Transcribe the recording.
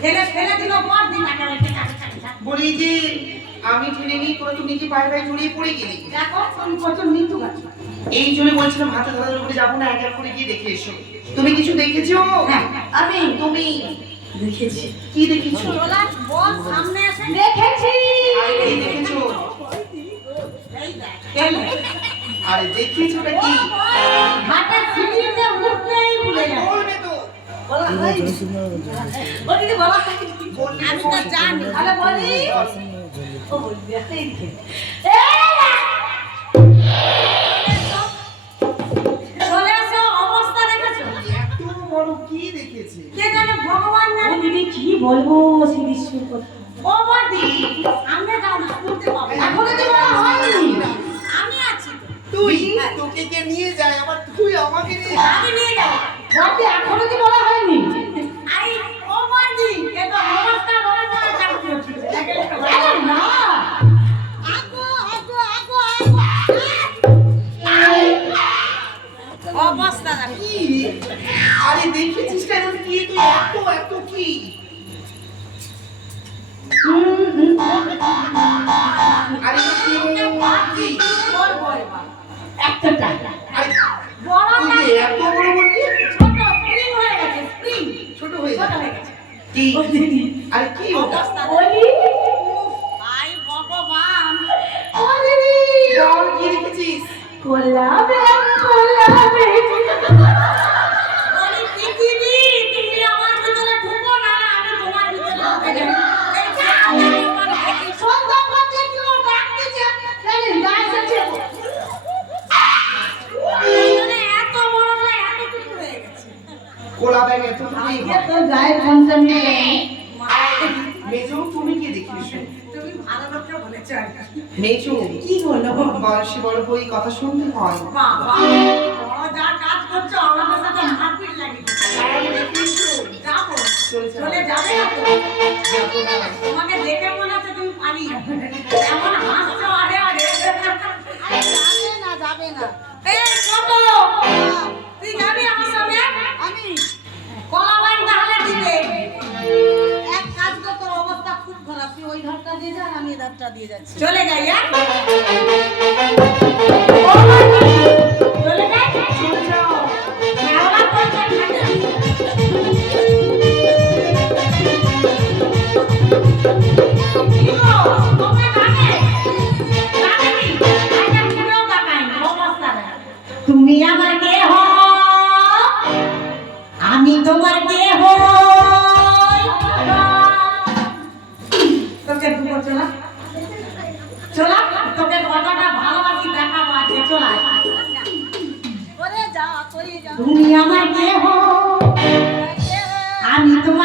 ফেলে ফেলে দিল পর দিন বলি যে আমি ঠেলে নিই তোরা তো নিজে পায়ে পায়ে জড়িয়ে পড়ে গেলি। দেখো তুমি কত মৃত্যু গাছ। এই জন্য বলছিলাম হাতে ধরার উপরে যাবো না, এক এক করে গিয়ে দেখে এসো। তুমি কিছু দেখেছো? হ্যাঁ আমি তুমি দেখেছি। কি দেখেছো? চলা বল সামনে এসে দেখেছি। কি দেখেছো? এই দেখ আরে দেখেছোটা কি? ঘাটের সিঁড়িতে উঠতেই ভুলে গেল। বলবে তো বলা হয় বলি দি বলা হয় আমি তো জানি। আরে বলি ও বলি দেখতেই দিকে চলে আসো। অবস্থা দেখেছো? এত বড় কি দেখেছে? কে জানে ভগবান জানে। দিদি কি বলবো সেই দৃশ্যের কথা। ও বড়দি সামনে যাও না, শুনতে পাবে। এখনো তো বলা হয়নি। আমি আছি তো। তুই তোকে কে নিয়ে যায় আবার তুই আমাকে নিয়ে আমি নিয়ে যাব। বড়দি এখনো তো বলা হয়নি। আই ও বড়দি এ তো অবস্থা বলে বলে চাকরি হচ্ছে। আরে না আগো আগো আগো আগো অবস্থা কি? আরে দেখেছিস কেন? কি তুই এত এত কি? আরে কি কি? বল বল একটা টাকা। আরে বড় তুই না যে এত বড় বললি? ছোট স্প্রিং হয়ে গেছে। স্প্রিং ছোট হয়ে ছোট যা। হয়ে গেছে। কি? আরে কি ওটা? অবস্থা বলি আই ভগবান ওরে বল কি দেখেছিস? কোলাবে বলি পৃথিবী তুমি আমার ভিতরে ঢুকো না, আমি তোমার ভিতরে ঢুকে যাই। এই যে আমার সন্ধ্যা পর্যন্ত কেউ ডাকতেছে জানেন গাইছে এইজন্য এত বড় না এত টুকু হয়ে গেছে। কোলা ব্যাগ এত তুই তো গায়ে ফোনটা নিয়ে মেজো তুমি কি দেখিস? তুমি ভালো লোকটা বলেছো আর কি। মেজো কি হলো বয়সে বড় বই কথা শুনতে হয়। বাবা বড় যা কাজ করছো আমাদের সাথে মারপিট লাগে। আরে দেখিস যাবো চলে যাও। চলে যাবে না তো? যাবো না। তোমাকে দেখে মনে হচ্ছে তুমি পালিয়ে এমন হাসছো আরে আরে যাবে না এই ছোট তুই যাবি আমার সঙ্গে? আমি কলা বাইন তাহলে দিবে। এক কাজ কর, তোর অবস্থা খুব খারাপ, তুই ওই ধারটা দিয়ে যা আর আমি এই ধারটা দিয়ে যাচ্ছি। চলে যাই হ্যাঁ চলে যাই চলে যাও আবার কোন জায়গায় তুমি আমার দেহ আমি তোমার দেহ তোকে দুটো চলা চলা তোকে কথাটা ভালোবাসি দেখাবো আজকে চলা তুমি আমার দেহ আমি তোমার